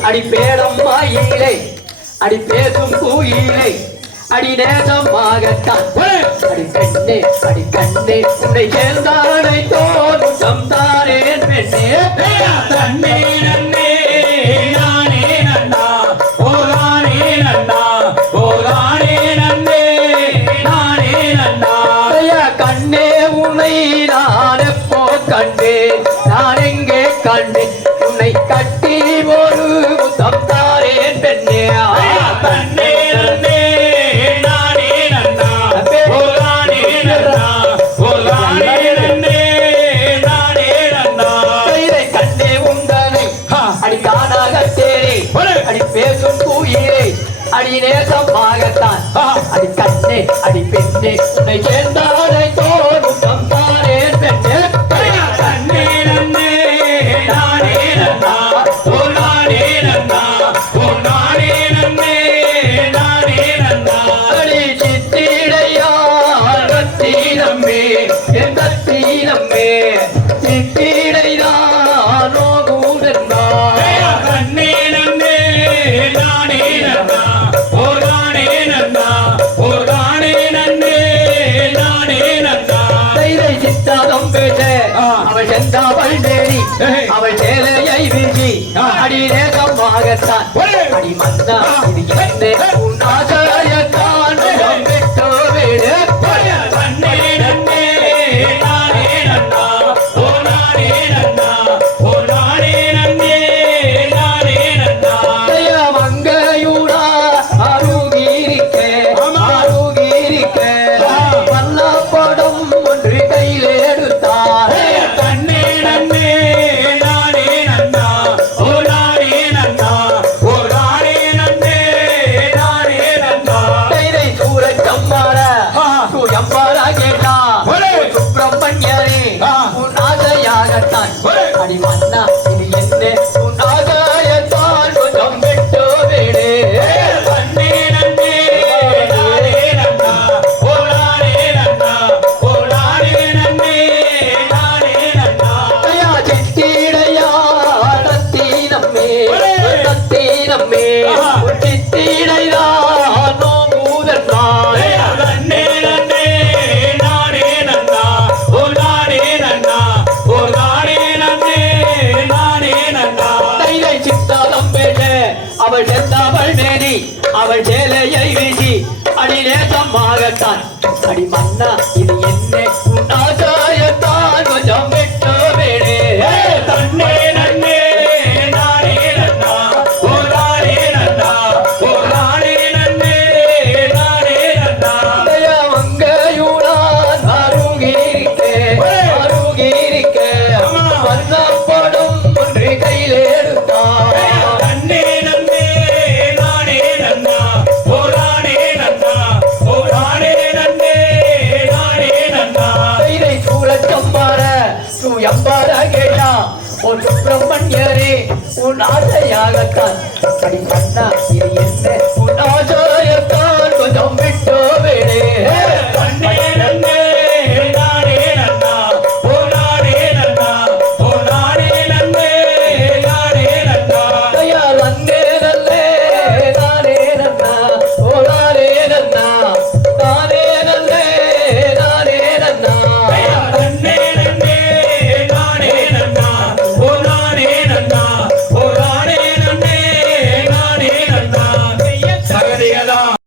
அடி பேரம்மா ஈழை அடி பேசும் கூயிலை அடி நேசமாகத்தான் அடி பெண்ணே அடி கண்ணே உன்னை சேர்ந்தானை தோணும் சம்தாரேன் பெண்ணே. தாய் நேசமாகத்தான் அடி கண்ணே அடி பெண்ணே உன்னை சேர்ந்தாரை தோடும் சம்பாரே பெண்ணே. தன்னே நன்னே நானே நன்னா. ஓ நானே நன்னா. ஓ நானே நன்னே நானே நன்னா. அடி சித்திடையா ரத்தீனம்மே என் அவள் சென்றாவள் தேடி அவள் சேலையை விரும்பி அடி நேரமாகத்தான் அடி மன்னா இது என்ன உன்னாத அவள் செந்தாமல் மேரி அவள் சேலையை வீசி அடி நேசம் ஆகத்தான் அடி மன்னா இது என்ன எப்பாராகேடா ஒரு பிரம்மண்யரே உன் ஆசையாகத்தான். சரி கண்ணா இது என்ன? உன் ஆசாயத்தான் கொஞ்சம் விட்டோ.